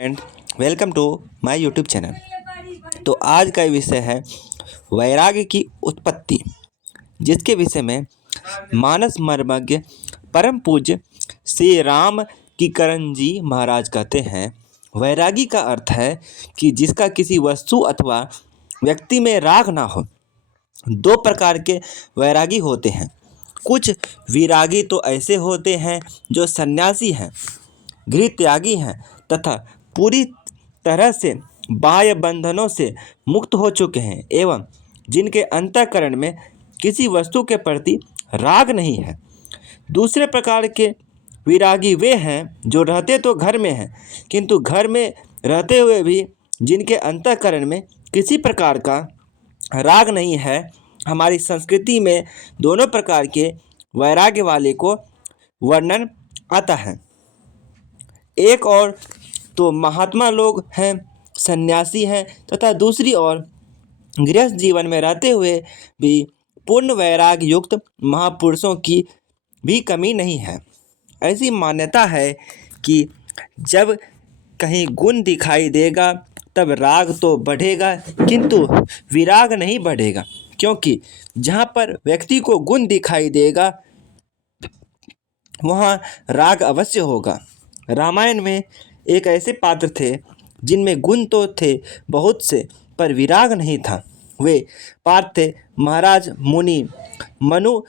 And welcome to my YouTube channel. तो आज का विषय है वैराग्य की उत्पत्ति, जिसके विषय में मानस मर्मज्ञ परम पूज्य श्री राम किकरण जी महाराज कहते हैं, वैरागी का अर्थ है कि जिसका किसी वस्तु अथवा व्यक्ति में राग ना हो। दो प्रकार के वैरागी होते हैं। कुछ विरागी तो ऐसे होते हैं जो सन्यासी हैं, गृह त्यागी हैं तथा पूरी तरह से बाह्य बंधनों से मुक्त हो चुके हैं एवं जिनके अंतःकरण में किसी वस्तु के प्रति राग नहीं है। दूसरे प्रकार के विरागी वे हैं जो रहते तो घर में हैं, किंतु घर में रहते हुए भी जिनके अंतःकरण में किसी प्रकार का राग नहीं है। हमारी संस्कृति में दोनों प्रकार के वैराग्य वाले को वर्णन आता है। एक और तो महात्मा लोग हैं, सन्यासी हैं तथा दूसरी ओर गृहस्थ जीवन में रहते हुए भी पूर्ण वैराग्य युक्त महापुरुषों की भी कमी नहीं है। ऐसी मान्यता है कि जब कहीं गुण दिखाई देगा तब राग तो बढ़ेगा किंतु विराग नहीं बढ़ेगा, क्योंकि जहाँ पर व्यक्ति को गुण दिखाई देगा वहाँ राग अवश्य होगा। रामायण में एक ऐसे पात्र थे जिनमें गुण तो थे बहुत से, पर विराग नहीं था। वे पात्र थे महाराज मुनि मनु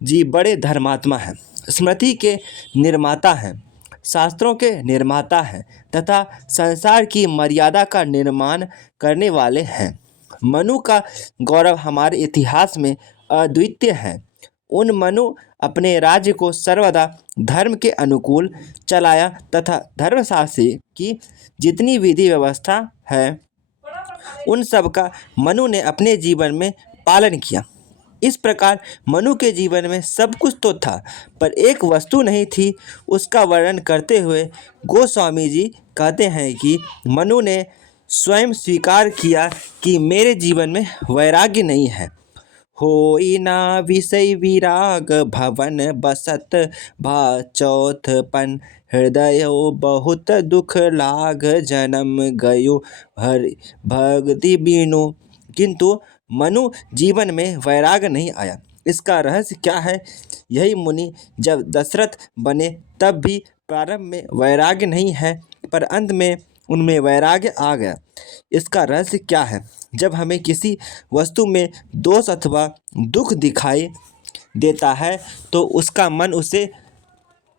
जी। बड़े धर्मात्मा हैं, स्मृति के निर्माता हैं, शास्त्रों के निर्माता हैं तथा संसार की मर्यादा का निर्माण करने वाले हैं। मनु का गौरव हमारे इतिहास में अद्वितीय है। उन मनु अपने राज्य को सर्वदा धर्म के अनुकूल चलाया तथा धर्मशास्त्र की जितनी विधि व्यवस्था है उन सब का मनु ने अपने जीवन में पालन किया। इस प्रकार मनु के जीवन में सब कुछ तो था, पर एक वस्तु नहीं थी। उसका वर्णन करते हुए गोस्वामी जी कहते हैं कि मनु ने स्वयं स्वीकार किया कि मेरे जीवन में वैराग्य नहीं है। होई ना विषय विराग भवन बसत भा चौथपन हृदयो बहुत दुख लाग जन्म गयो हर भक्ति बीनु। किंतु मनु जीवन में वैराग्य नहीं आया। इसका रहस्य क्या है? यही मुनि जब दशरथ बने तब भी प्रारंभ में वैराग्य नहीं है, पर अंत में उनमें वैराग्य आ गया। इसका रहस्य क्या है? जब हमें किसी वस्तु में दोष अथवा दुख दिखाई देता है तो उसका मन उससे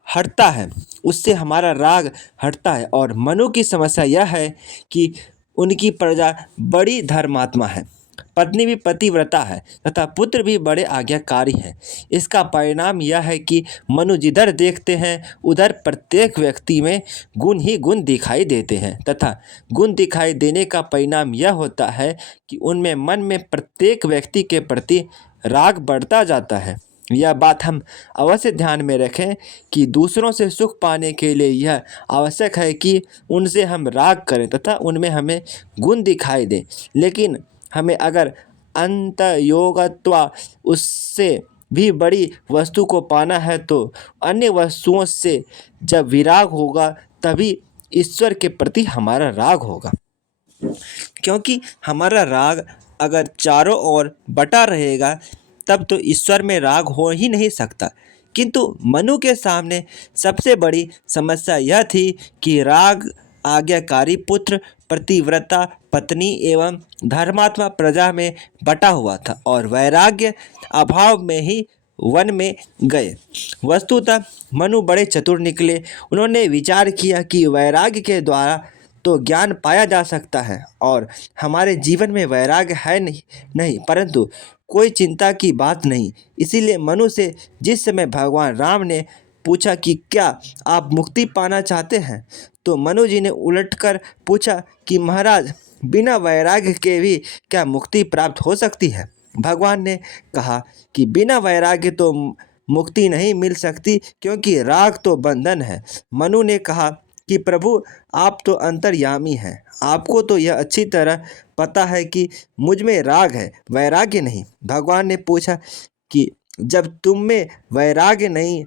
हटता है, उससे हमारा राग हटता है। और मनु की समस्या यह है कि उनकी प्रजा बड़ी धर्मात्मा है, पत्नी भी पतिव्रता है तथा पुत्र भी बड़े आज्ञाकारी हैं। इसका परिणाम यह है कि मनु जिधर देखते हैं उधर प्रत्येक व्यक्ति में गुण ही गुण दिखाई देते हैं तथा गुण दिखाई देने का परिणाम यह होता है कि उनमें मन में प्रत्येक व्यक्ति के प्रति राग बढ़ता जाता है। यह बात हम अवश्य ध्यान में रखें कि दूसरों से सुख पाने के लिए यह आवश्यक है कि उनसे हम राग करें तथा उनमें हमें गुण दिखाई दे। लेकिन हमें अगर अंतयोगत्वा उससे भी बड़ी वस्तु को पाना है तो अन्य वस्तुओं से जब विराग होगा तभी ईश्वर के प्रति हमारा राग होगा। क्योंकि हमारा राग अगर चारों ओर बटा रहेगा तब तो ईश्वर में राग हो ही नहीं सकता। किंतु मनु के सामने सबसे बड़ी समस्या यह थी कि राग आज्ञाकारी पुत्र, पतिव्रता पत्नी एवं धर्मात्मा प्रजा में बटा हुआ था और वैराग्य अभाव में ही वन में गए। वस्तुतः मनु बड़े चतुर निकले। उन्होंने विचार किया कि वैराग्य के द्वारा तो ज्ञान पाया जा सकता है और हमारे जीवन में वैराग्य है नहीं, परंतु कोई चिंता की बात नहीं। इसीलिए मनु से जिस समय भगवान राम ने पूछा कि क्या आप मुक्ति पाना चाहते हैं, तो मनु जी ने उलटकर पूछा कि महाराज, बिना वैराग्य के भी क्या मुक्ति प्राप्त हो सकती है? भगवान ने कहा कि बिना वैराग्य तो मुक्ति नहीं मिल सकती, क्योंकि राग तो बंधन है। मनु ने कहा कि प्रभु, आप तो अंतर्यामी हैं, आपको तो यह अच्छी तरह पता है कि मुझ में राग है, वैराग्य नहीं। भगवान ने पूछा कि जब तुम में वैराग्य नहीं,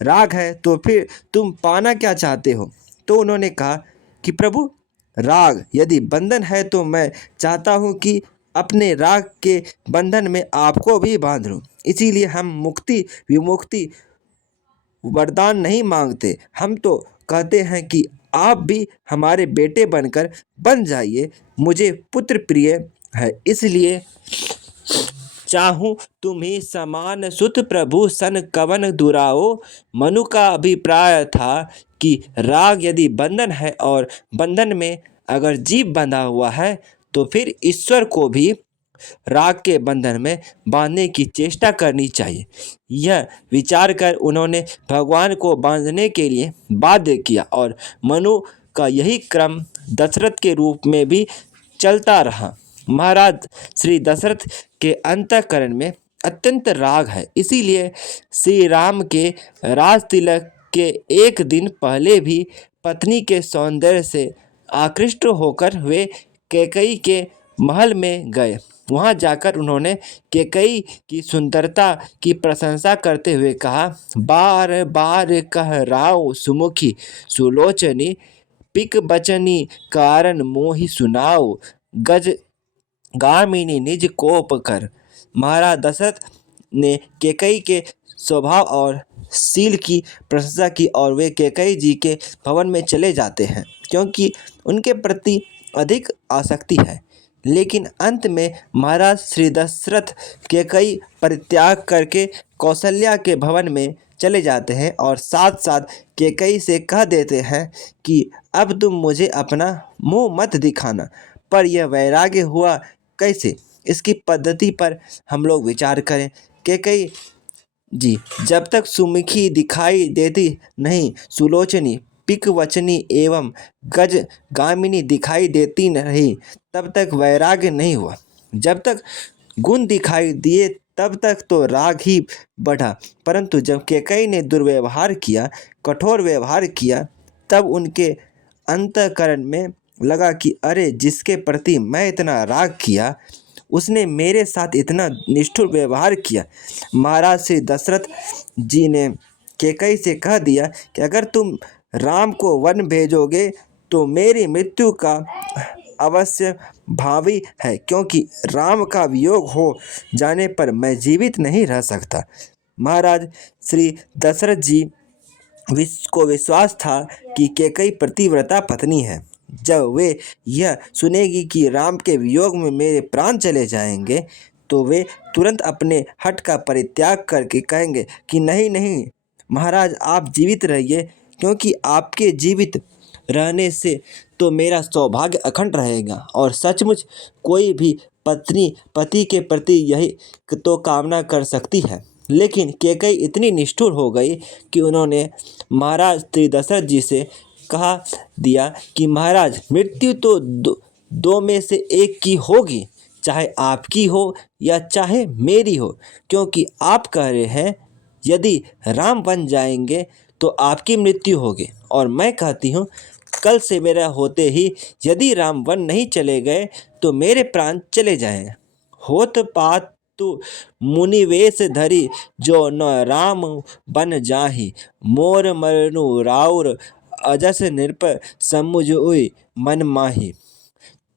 राग है, तो फिर तुम पाना क्या चाहते हो? तो उन्होंने कहा कि प्रभु, राग यदि बंधन है तो मैं चाहता हूँ कि अपने राग के बंधन में आपको भी बांध लूँ। इसीलिए हम मुक्ति विमुक्ति वरदान नहीं मांगते, हम तो कहते हैं कि आप भी हमारे बेटे बनकर बन जाइए। मुझे पुत्र प्रिय है, इसलिए चाहूँ तुम्ही समान सुत प्रभु सन कवन दुराओ। मनु का अभिप्राय था कि राग यदि बंधन है और बंधन में अगर जीव बंधा हुआ है तो फिर ईश्वर को भी राग के बंधन में बांधने की चेष्टा करनी चाहिए। यह विचार कर उन्होंने भगवान को बांधने के लिए बाध्य किया और मनु का यही क्रम दशरथ के रूप में भी चलता रहा। महाराज श्री दशरथ के अंतःकरण में अत्यंत राग है, इसीलिए श्री राम के राज तिलक के एक दिन पहले भी पत्नी के सौंदर्य से आकृष्ट होकर वे कैकेयी के महल में गए। वहां जाकर उन्होंने कैकेयी की सुंदरता की प्रशंसा करते हुए कहा, बार बार कह राव सुमुखी सुलोचनी, पिक बचनी कारण मोहि सुनाओ, गज गामिनी निज कोप कर। महाराज दशरथ ने कैकेयी के स्वभाव और शील की प्रशंसा की और वे कैकेयी जी के भवन में चले जाते हैं क्योंकि उनके प्रति अधिक आसक्ति है। लेकिन अंत में महाराज श्री दशरथ कैकेयी परित्याग करके कौशल्या के भवन में चले जाते हैं और साथ साथ कैकेयी से कह देते हैं कि अब तुम मुझे अपना मुंह मत दिखाना। पर यह वैराग्य हुआ कैसे, इसकी पद्धति पर हम लोग विचार करें। कैकेयी जी जब तक सुमुखी दिखाई देती नहीं, सुलोचनी, पिक वचनी एवं गज गामिनी दिखाई देती नहीं, तब तक वैराग्य नहीं हुआ। जब तक गुण दिखाई दिए तब तक तो राग ही बढ़ा, परंतु जब कैकेयी ने दुर्व्यवहार किया, कठोर व्यवहार किया, तब उनके अंतःकरण में लगा कि अरे, जिसके प्रति मैं इतना राग किया उसने मेरे साथ इतना निष्ठुर व्यवहार किया। महाराज श्री दशरथ जी ने कैकेयी से कह दिया कि अगर तुम राम को वन भेजोगे तो मेरी मृत्यु का अवश्य भावी है, क्योंकि राम का वियोग हो जाने पर मैं जीवित नहीं रह सकता। महाराज श्री दशरथ जी को विश्वास था कि कैकेयी पतिव्रता पत्नी है। जब वे यह सुनेगी कि राम के वियोग में मेरे प्राण चले जाएंगे तो वे तुरंत अपने हठ का परित्याग करके कहेंगे कि नहीं नहीं महाराज, आप जीवित रहिए, क्योंकि आपके जीवित रहने से तो मेरा सौभाग्य अखंड रहेगा। और सचमुच कोई भी पत्नी पति के प्रति यही तो कामना कर सकती है। लेकिन कैकेयी इतनी निष्ठुर हो गई कि उन्होंने महाराज श्री दशरथ जी से कहा दिया कि महाराज, मृत्यु तो दो में से एक की होगी, चाहे आपकी हो या चाहे मेरी हो, क्योंकि आप कह रहे हैं यदि राम बन जाएंगे तो आपकी मृत्यु होगी, और मैं कहती हूँ कल से मेरा होते ही यदि राम वन नहीं चले गए तो मेरे प्राण चले जाएंगे। होत पात तु मुनिवेश धरी, जो न राम बन जाहि, मोर मरनु राउर अजस नृप समुझ उई मन माही।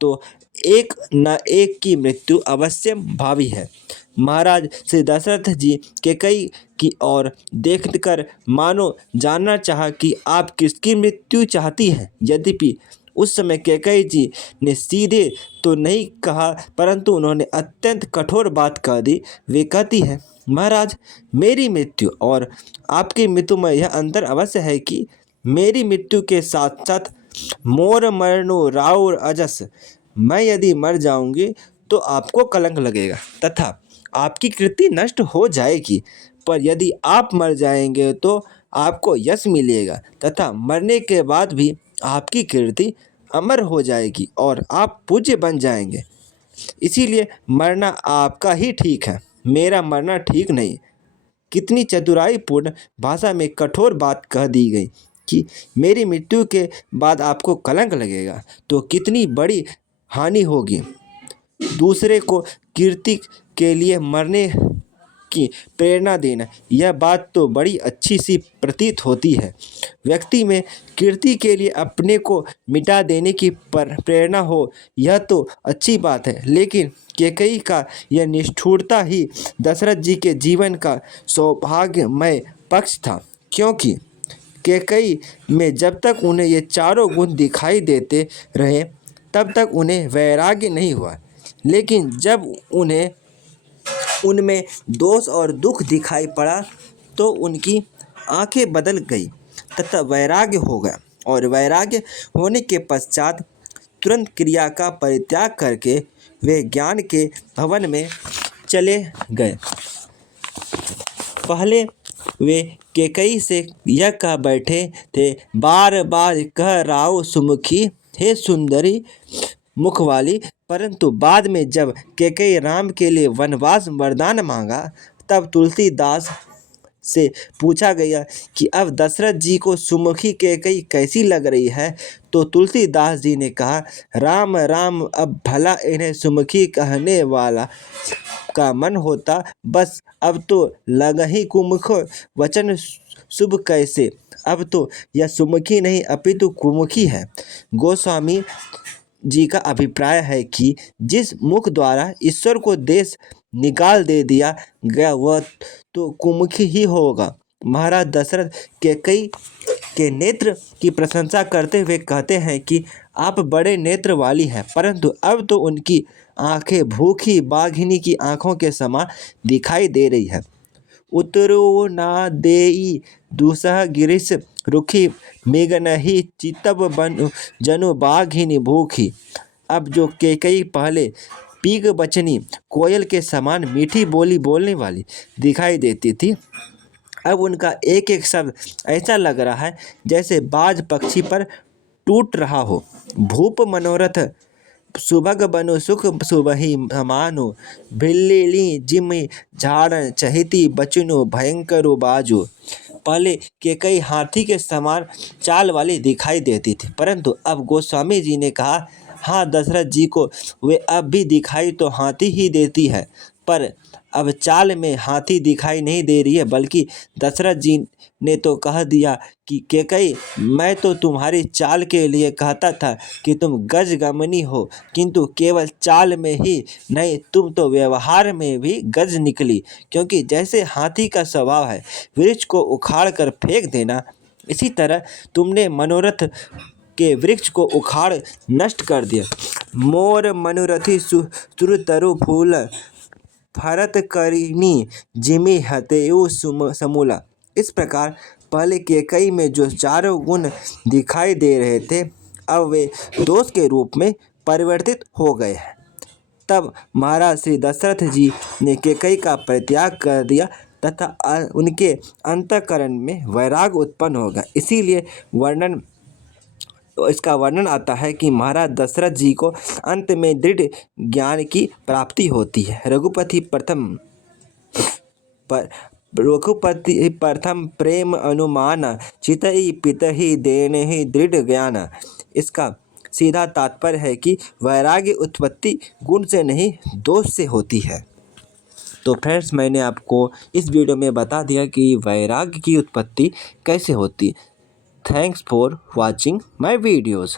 तो एक न एक की मृत्यु अवश्य भावी है। महाराज श्री दशरथ जी कैकेयी की ओर देखकर मानो जानना चाहा कि आप किसकी मृत्यु चाहती हैं। यद्यपि उस समय कैकेयी जी ने सीधे तो नहीं कहा, परंतु उन्होंने अत्यंत कठोर बात कह दी। वे कहती हैं, महाराज, मेरी मृत्यु और आपकी मृत्यु में यह अंतर अवश्य है कि मेरी मृत्यु के साथ साथ मोर मरनु राउर अजस, मैं यदि मर जाऊंगी तो आपको कलंक लगेगा तथा आपकी कीर्ति नष्ट हो जाएगी, पर यदि आप मर जाएंगे तो आपको यश मिलेगा तथा मरने के बाद भी आपकी कीर्ति अमर हो जाएगी और आप पूज्य बन जाएंगे। इसीलिए मरना आपका ही ठीक है, मेरा मरना ठीक नहीं। कितनी चतुराईपूर्ण भाषा में कठोर बात कह दी गई कि मेरी मृत्यु के बाद आपको कलंक लगेगा, तो कितनी बड़ी हानि होगी। दूसरे को कीर्ति के लिए मरने की प्रेरणा देना, यह बात तो बड़ी अच्छी सी प्रतीत होती है। व्यक्ति में कीर्ति के लिए अपने को मिटा देने की प्रेरणा हो, यह तो अच्छी बात है, लेकिन कैकेयी का यह निष्ठुरता ही दशरथ जी के जीवन का सौभाग्यमय पक्ष था, क्योंकि कैकेयी में जब तक उन्हें ये चारों गुण दिखाई देते रहे तब तक उन्हें वैराग्य नहीं हुआ, लेकिन जब उन्हें उनमें दोष और दुख दिखाई पड़ा तो उनकी आंखें बदल गई तथा वैराग्य हो गया, और वैराग्य होने के पश्चात तुरंत क्रिया का परित्याग करके वे ज्ञान के भवन में चले गए। पहले वे कैकेयी से यह कह बैठे थे, बार बार कह राव सुमुखी, हे सुंदरी मुख वाली, परंतु बाद में जब कैकेयी राम के लिए वनवास वरदान मांगा तब तुलसीदास से पूछा गया कि अब दशरथ जी को सुमुखी कैकेयी कैसी लग रही है, तो तुलसीदास जी ने कहा, राम राम, अब भला इन्हें सुमुखी कहने वाला का मन होता, बस अब तो लग ही कुमुख वचन शुभ कैसे, अब तो यह सुमुखी नहीं अपितु कुमुखी है। गोस्वामी जी का अभिप्राय है कि जिस मुख द्वारा ईश्वर को देश निकाल दे दिया गया वह तो कुमुखी ही होगा। महाराज दशरथ कैकेयी के नेत्र की प्रशंसा करते हुए कहते हैं कि आप बड़े नेत्र वाली हैं, परंतु अब तो उनकी आंखें भूखी बाघिनी की आंखों के समान दिखाई दे रही है। उतरो ना देई दूसह गिरिश रुखी, मेघनहि चितब बनु जनु बाघिनी भूखी। अब जो कैकेयी पहले पीग बचनी कोयल के समान मीठी बोली बोलने वाली दिखाई देती थी, अब उनका एक एक शब्द ऐसा लग रहा है जैसे बाज पक्षी पर टूट रहा हो। भूप मनोरथ सुभग बनु सुख सुबहि हमानु, भिल्ली जिमि झाड़ चहिती बचनु भयंकरु बाजू। पहले कैकेयी हाथी के समान चाल वाली दिखाई देती थी, परंतु अब गोस्वामी जी ने कहा, हाँ, दशरथ जी को वे अब भी दिखाई तो हाथी ही देती है, पर अब चाल में हाथी दिखाई नहीं दे रही है, बल्कि दशरथ जी ने तो कह दिया कि कैकेयी, मैं तो तुम्हारी चाल के लिए कहता था कि तुम गजगमनी हो, किंतु केवल चाल में ही नहीं, तुम तो व्यवहार में भी गज निकली, क्योंकि जैसे हाथी का स्वभाव है वृक्ष को उखाड़ कर फेंक देना, इसी तरह तुमने मनोरथ के वृक्ष को उखाड़ नष्ट कर दिया। मोर मनोरथी सुरतरु फूल, फरत करिनी जिमि हतेयु समूला। इस प्रकार पहले कैकेयी में जो चारों गुण दिखाई दे रहे थे अब वे दोष के रूप में परिवर्तित हो गए हैं। तब महाराज श्री दशरथ जी ने कैकेयी का परित्याग कर दिया तथा उनके अंतःकरण में वैराग्य उत्पन्न हो गया। इसीलिए इसका वर्णन आता है कि महाराज दशरथ जी को अंत में दृढ़ ज्ञान की प्राप्ति होती है। रघुपति प्रथम प्रेम अनुमान, चितई पितहि देनहि दृढ़ ज्ञान। इसका सीधा तात्पर्य है कि वैराग्य उत्पत्ति गुण से नहीं दोष से होती है। तो फ्रेंड्स, मैंने आपको इस वीडियो में बता दिया कि वैराग्य की उत्पत्ति कैसे होती। Thanks for watching my videos.